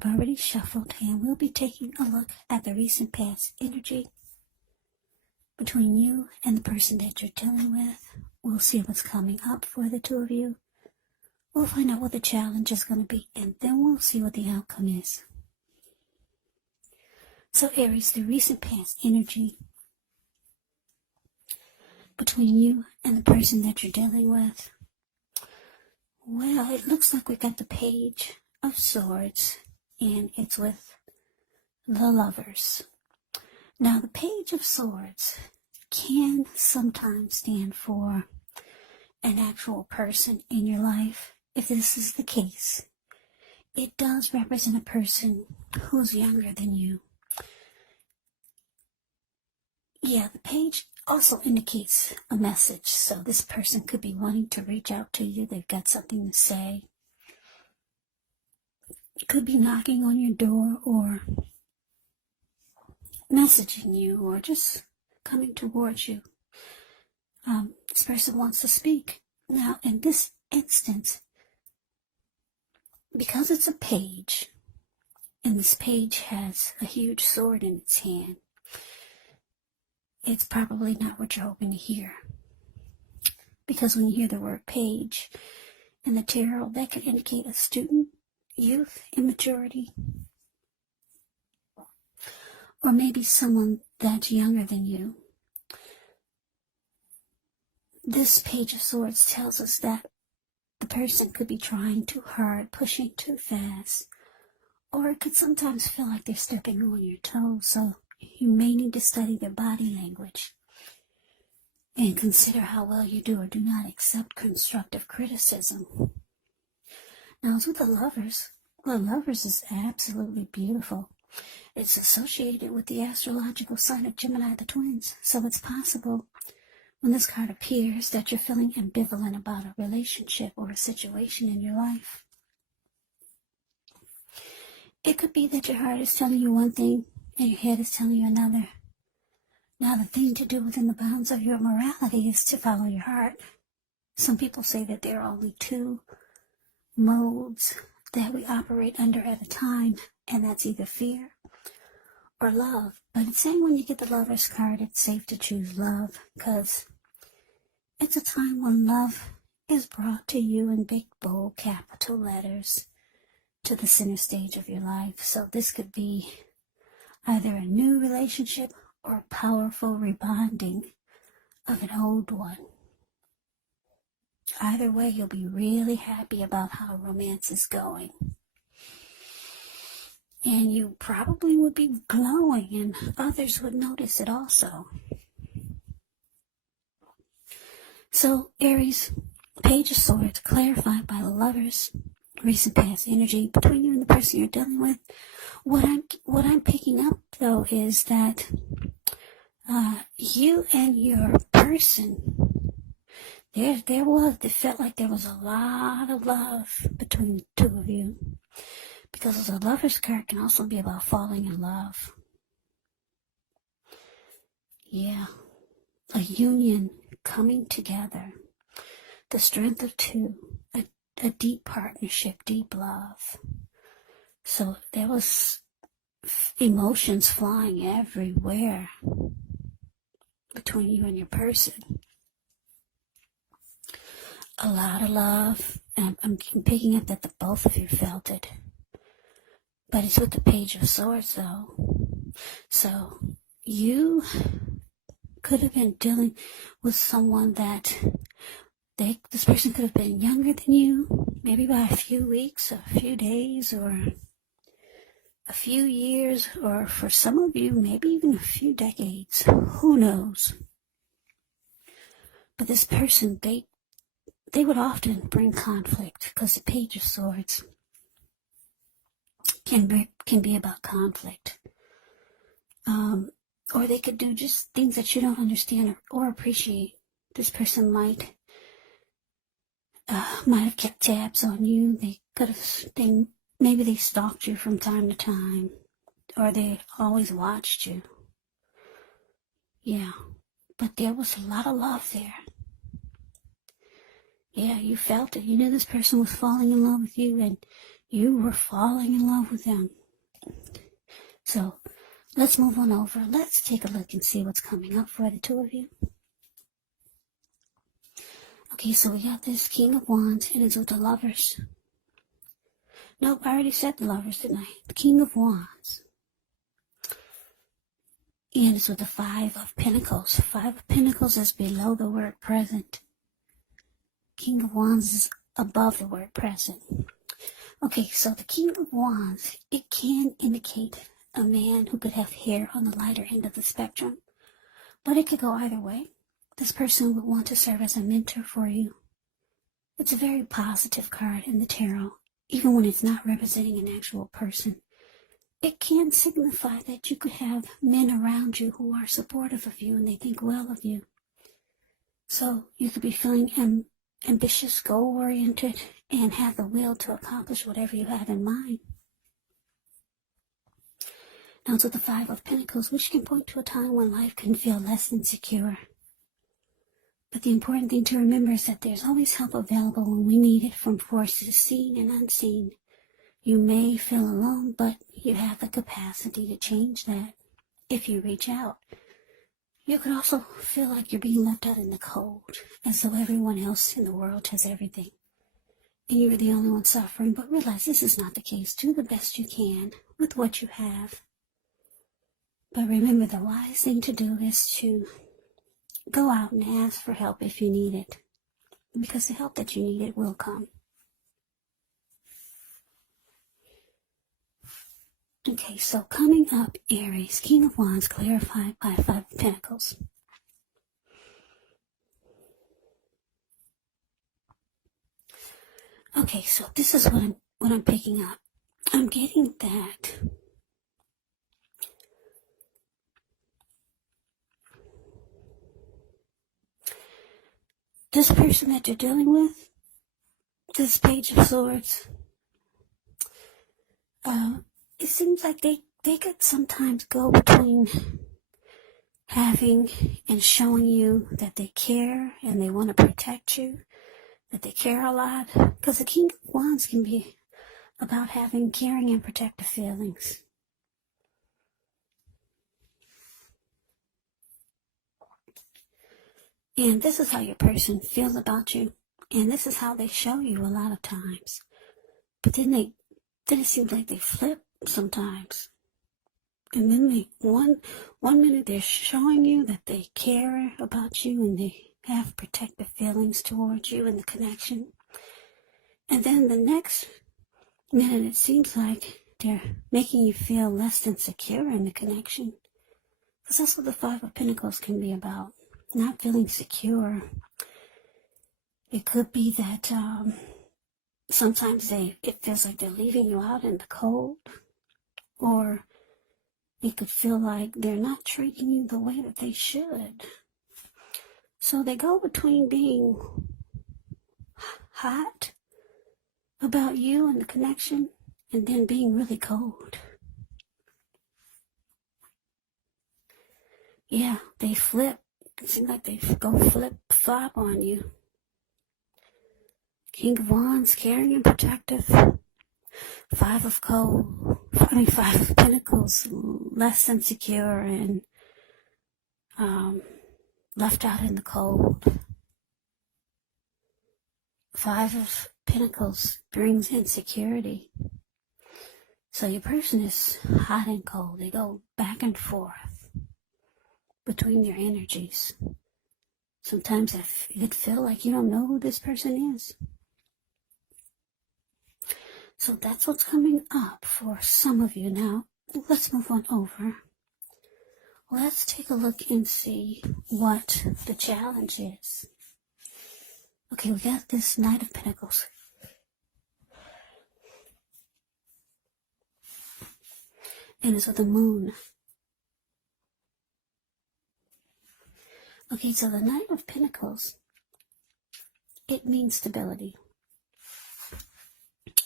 I've already shuffled, and we'll be taking a look at the recent past energy between you and the person that you're dealing with. We'll see what's coming up for the two of you. We'll find out what the challenge is going to be, and then we'll see what the outcome is. So Aries, the recent past energy between you and the person that you're dealing with. Well, it looks like we got the Page of Swords, and it's with the Lovers. Now, the Page of Swords can sometimes stand for an actual person in your life. If this is the case, it does represent a person who's younger than you. Yeah, the page also indicates a message. So this person could be wanting to reach out to you. They've got something to say. Could be knocking on your door or messaging you or just coming towards you. This person wants to speak. Now, in this instance, because it's a page, and this page has a huge sword in its hand, it's probably not what you're hoping to hear. Because when you hear the word page in the tarot, that could indicate a student, youth, immaturity, or maybe someone that's younger than you. This Page of Swords tells us that the person could be trying too hard, pushing too fast, or it could sometimes feel like they're stepping on your toes, so you may need to study their body language and consider how well you do or do not accept constructive criticism. Now, as with the Lovers, well, Lovers is absolutely beautiful. It's associated with the astrological sign of Gemini, the twins, so it's possible when this card appears that you're feeling ambivalent about a relationship or a situation in your life. It could be that your heart is telling you one thing and your head is telling you another. Now, the thing to do within the bounds of your morality is to follow your heart. Some people say that there are only two modes that we operate under at a time, and that's either fear or love. But it's saying when you get the Lover's card, it's safe to choose love, because it's a time when love is brought to you in big, bold, capital letters to the center stage of your life. So this could be either a new relationship or a powerful rebonding of an old one. Either way, you'll be really happy about how romance is going. And you probably would be glowing, and others would notice it also. So, Aries, Page of Swords, clarified by the Lovers, recent past energy between you and the person you're dealing with. What I'm picking up, though, is that you and your person, it felt like there was a lot of love between the two of you. Because the Lover's card can also be about falling in love. Yeah. A union coming together. The strength of two. A deep partnership, deep love. So there was emotions flying everywhere between you and your person. A lot of love. And I'm picking up that the both of you felt it. But it's with the Page of Swords, though. So you could have been dealing with someone that this person could have been younger than you, maybe by a few weeks, a few days, or a few years, or for some of you, maybe even a few decades. Who knows? But this person, they would often bring conflict, because the Page of Swords can be about conflict. Or they could do just things that you don't understand or appreciate. This person might have kept tabs on you. Maybe they stalked you from time to time, or they always watched you. Yeah, but there was a lot of love there. Yeah, you felt it. You knew this person was falling in love with you, and You were falling in love with them. So let's move on over. Let's take a look and see what's coming up for the two of you. Okay, so we got this King of Wands, and it's with the Lovers. Nope, I already said the Lovers, didn't I? The King of Wands. And it's with the Five of Pentacles. Five of Pentacles is below the word present. King of Wands is above the word present. Okay, so the King of Wands, it can indicate a man who could have hair on the lighter end of the spectrum. But it could go either way. This person would want to serve as a mentor for you. It's a very positive card in the tarot, even when it's not representing an actual person. It can signify that you could have men around you who are supportive of you and they think well of you. So you could be feeling ambitious, goal-oriented, and have the will to accomplish whatever you have in mind. Now it's with the Five of Pentacles, which can point to a time when life can feel less than secure. But the important thing to remember is that there's always help available when we need it from forces seen and unseen. You may feel alone, but you have the capacity to change that if you reach out. You could also feel like you're being left out in the cold, as though everyone else in the world has everything, and you're the only one suffering. But realize this is not the case. Do the best you can with what you have. But remember, the wise thing to do is to go out and ask for help if you need it, because the help that you need, it will come. Okay, so coming up, Aries, King of Wands, clarified by Five of Pentacles. Okay, so this is what I'm picking up. I'm getting that this person that you're dealing with, this Page of Swords, it seems like they could sometimes go between having and showing you that they care and they want to protect you, that they care a lot. Because the King of Wands can be about having caring and protective feelings. And this is how your person feels about you. And this is how they show you a lot of times. But then it seems like they flip sometimes. And then one minute they're showing you that they care about you and they have protective feelings towards you and the connection. And then the next minute it seems like they're making you feel less than secure in the connection. Because that's what the Five of Pentacles can be about. Not feeling secure. It could be that sometimes it feels like they're leaving you out in the cold, or it could feel like they're not treating you the way that they should. So they go between being hot about you and the connection, and then being really cold. Yeah, they flip. It seems like they go flip-flop on you. King of Wands, caring and protective. Five of Pentacles, less than secure and left out in the cold. Five of Pentacles brings insecurity. So your person is hot and cold. They go back and forth between your energies. Sometimes it could feel like you don't know who this person is. So that's what's coming up for some of you. Now, let's move on over. Let's take a look and see what the challenge is. Okay, we got this Knight of Pentacles. And it's with the Moon. Okay, so the Knight of Pentacles, it means stability.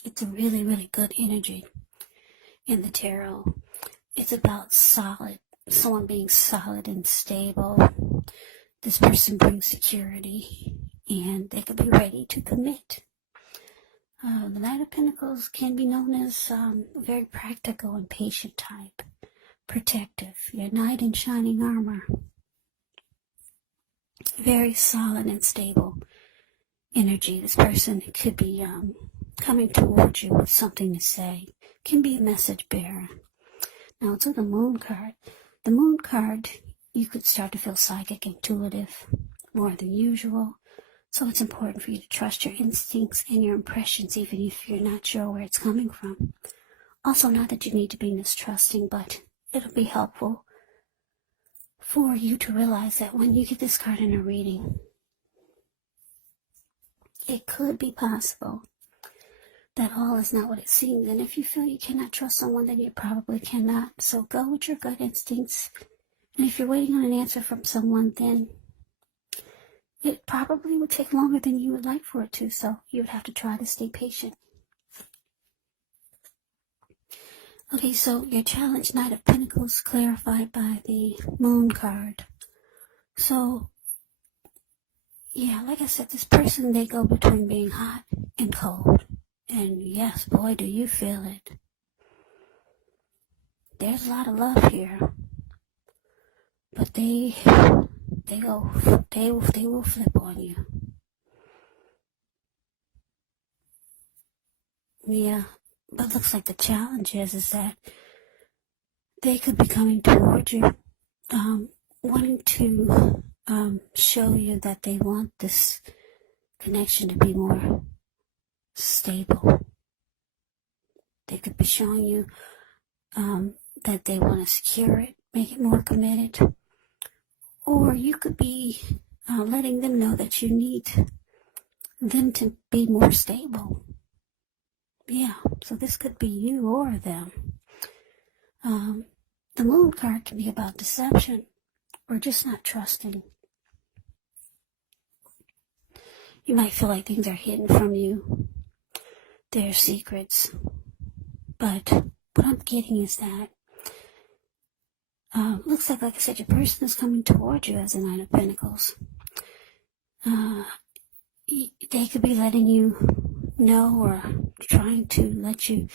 It's a really, really good energy in the tarot. It's about someone being solid and stable. This person brings security, and they could be ready to commit. The Knight of Pentacles can be known as a very practical and patient type. Protective. Your knight in shining armor. Very solid and stable energy. This person could be coming towards you with something to say. Can be a message bearer. Now to the Moon card. The Moon card, you could start to feel psychic, intuitive, more than usual. So it's important for you to trust your instincts and your impressions, even if you're not sure where it's coming from. Also, not that you need to be mistrusting, but it'll be helpful for you to realize that when you get this card in a reading, it could be possible that all is not what it seems. And if you feel you cannot trust someone, then you probably cannot. So go with your gut instincts. And if you're waiting on an answer from someone, then it probably would take longer than you would like for it to. So you would have to try to stay patient. Okay, so your challenge, Knight of Pentacles, clarified by the Moon card. So, yeah, like I said, this person, they go between being hot and cold. And yes, boy, do you feel it. There's a lot of love here. But they will flip on you. Yeah, but looks like the challenge is that they could be coming towards you, wanting to show you that they want this connection to be more stable. They could be showing you that they want to secure it, make it more committed. Or you could be letting them know that you need them to be more stable. Yeah, so this could be you or them. The Moon card can be about deception or just not trusting. You might feel like things are hidden from you. They're secrets. But what I'm getting is that looks like I said, your person is coming towards you as a Knight of Pentacles. They could be letting you know or trying to let you,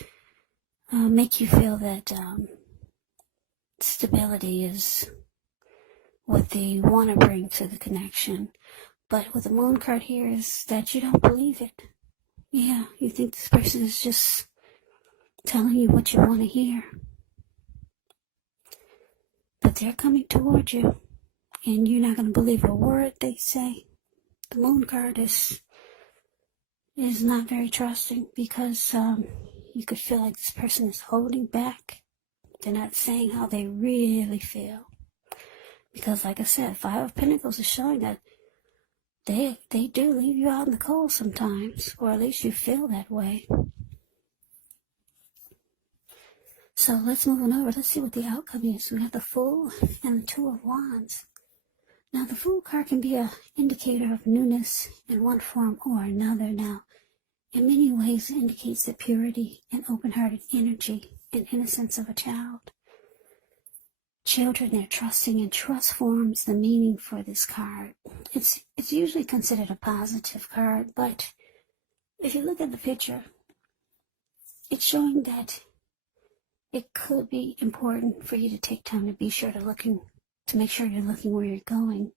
make you feel that stability is what they want to bring to the connection. But with the Moon card here is that you don't believe it. Yeah, you think this person is just telling you what you want to hear. But they're coming towards you, and you're not going to believe a word they say. The Moon card is not very trusting because you could feel like this person is holding back. They're not saying how they really feel. Because like I said, Five of Pentacles is showing that they do leave you out in the cold sometimes, or at least you feel that way. So let's move on over. Let's see what the outcome is. We have the Fool and the Two of Wands. Now, the Fool card can be an indicator of newness in one form or another. Now, in many ways, it indicates the purity and open-hearted energy and innocence of a child. Children, they're trusting, and trust forms the meaning for this card. It's usually considered a positive card, but if you look at the picture, it's showing that it could be important for you to take time to be sure to make sure you're looking where you're going,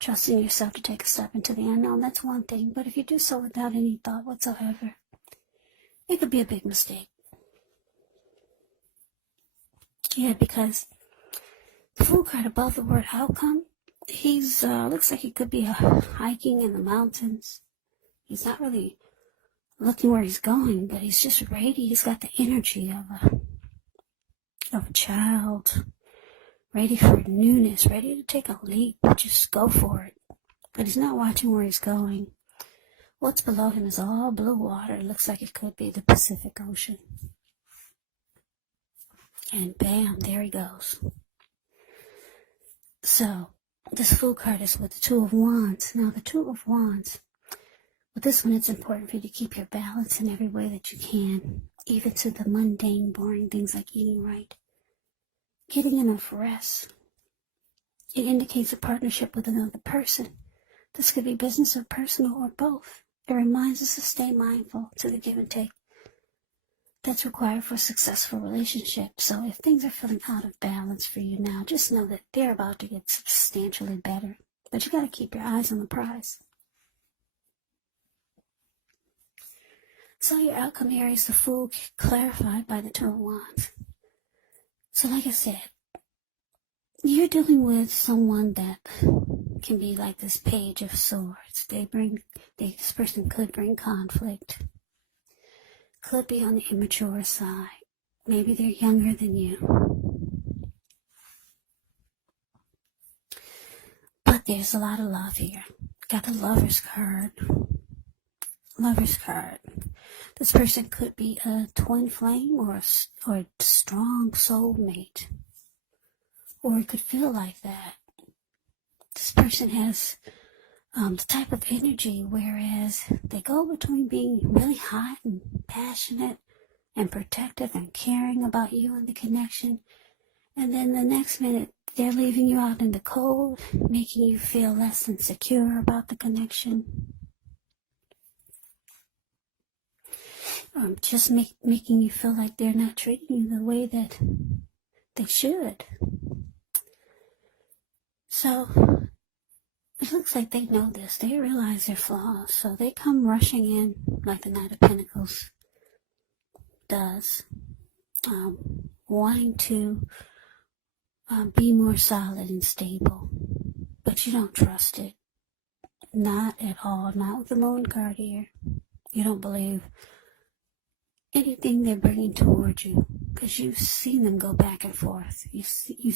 trusting yourself to take a step into the unknown. That's one thing, but if you do so without any thought whatsoever, it could be a big mistake. Yeah, because the Fool card above the word outcome, he's looks like he could be hiking in the mountains. He's not really looking where he's going, but he's just ready. He's got the energy of a child, ready for newness, ready to take a leap, just go for it. But he's not watching where he's going. What's below him is all blue water. It looks like it could be the Pacific Ocean. And bam, there he goes. So, this Fool card is with the Two of Wands. Now, the Two of Wands, with this one, it's important for you to keep your balance in every way that you can, even to the mundane, boring things like eating right, getting enough rest. It indicates a partnership with another person. This could be business or personal or both. It reminds us to stay mindful to the give and take that's required for a successful relationship. So if things are feeling out of balance for you now, just know that they're about to get substantially better. But you got to keep your eyes on the prize. So your outcome, Aries, the Fool, clarified by the Two of Wands. So like I said, you're dealing with someone that can be like this Page of Swords. This person could bring conflict, could be on the immature side. Maybe they're younger than you. But there's a lot of love here. Got the Lover's card. Lover's card. This person could be a twin flame or a strong soulmate. Or it could feel like that. This person has the type of energy whereas they go between being really hot and passionate and protective and caring about you and the connection, and then the next minute they're leaving you out in the cold, making you feel less than secure about the connection. Just making you feel like they're not treating you the way that they should. So it looks like they know this. They realize their flaws. So they come rushing in like the Knight of Pentacles does, wanting to be more solid and stable. But you don't trust it. Not at all. Not with the Moon card here. You don't believe anything they're bringing toward you, because you've seen them go back and forth. You've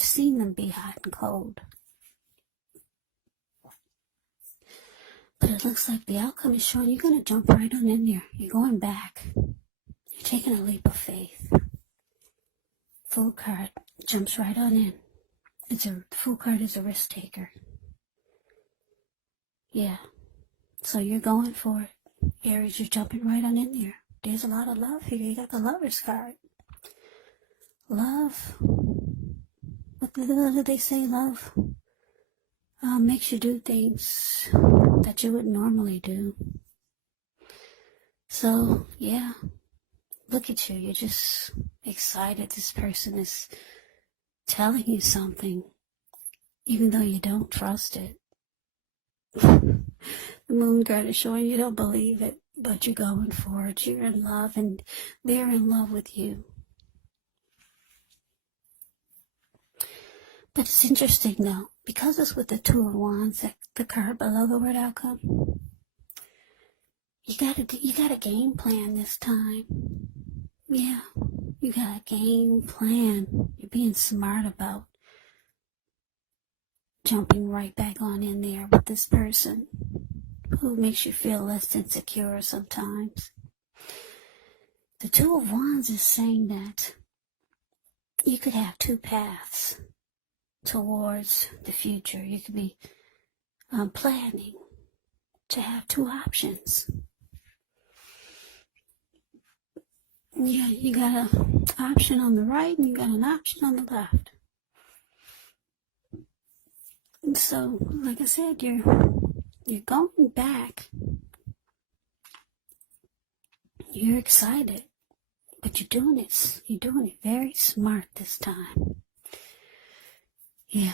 seen them be hot and cold. But it looks like the outcome is showing you're going to jump right on in there. You're going back. You're taking a leap of faith. Fool card jumps right on in. The Fool card is a risk taker. Yeah. So you're going for it. Aries, you're jumping right on in there. There's a lot of love here. You got the Lover's card. Love. What do they say? Love makes you do things that you wouldn't normally do. So, yeah. Look at you. You're just excited. This person is telling you something, even though you don't trust it. The Moon card is showing you don't believe it, but you're going for it. You're in love, and they're in love with you. But it's interesting, though, because it's with the Two of Wands, the card below the word outcome. You got a game plan this time. Yeah, you got a game plan. You're being smart about jumping right back on in there with this person who makes you feel less insecure sometimes. The Two of Wands is saying that you could have two paths towards the future. You could be planning to have two options. Yeah, you got an option on the right and you got an option on the left. And so, like I said, you're going back. You're excited, but you're doing it very smart this time. Yeah.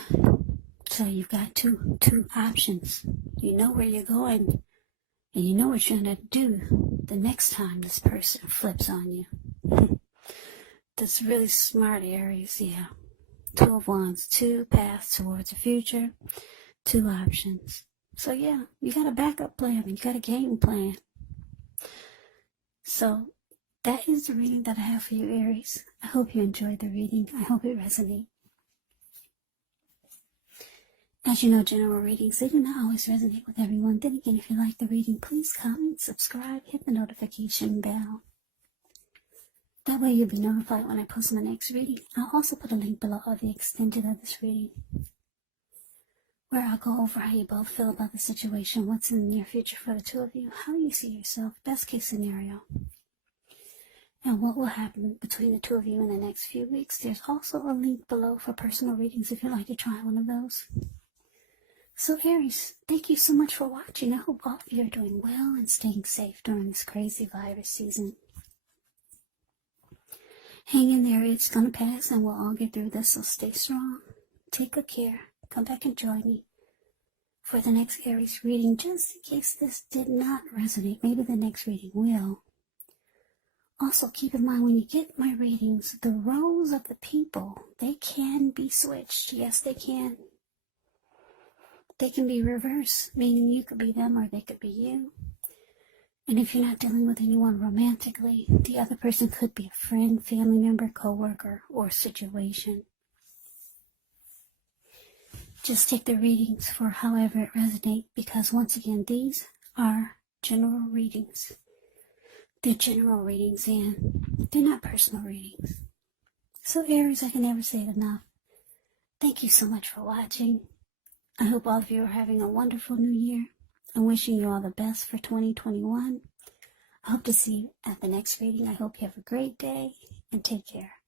So you've got two options. You know where you're going, and you know what you're gonna do the next time this person flips on you. That's really smart, Aries. Yeah. Two of Wands, two paths towards the future, two options. So yeah, you got a backup plan, you got a game plan. So that is the reading that I have for you, Aries. I hope you enjoyed the reading. I hope it resonates. As you know, general readings, they do not always resonate with everyone. Then again, if you like the reading, please comment, subscribe, hit the notification bell. That way you'll be notified when I post my next reading. I'll also put a link below of the extended of this reading, where I'll go over how you both feel about the situation, what's in the near future for the two of you, how you see yourself, best case scenario, and what will happen between the two of you in the next few weeks. There's also a link below for personal readings if you'd like to try one of those. So Aries, thank you so much for watching. I hope all of you are doing well and staying safe during this crazy virus season. Hang in there, it's going to pass and we'll all get through this, so stay strong. Take good care. Come back and join me for the next Aries reading, just in case this did not resonate. Maybe the next reading will. Also, keep in mind when you get my readings, the roles of the people, they can be switched. Yes, they can. They can be reversed, meaning you could be them or they could be you. And if you're not dealing with anyone romantically, the other person could be a friend, family member, co-worker, or situation. Just take the readings for however it resonates, because once again, these are general readings. They're general readings and they're not personal readings. So Aries, I can never say it enough. Thank you so much for watching. I hope all of you are having a wonderful new year. I'm wishing you all the best for 2021. I hope to see you at the next reading. I hope you have a great day and take care.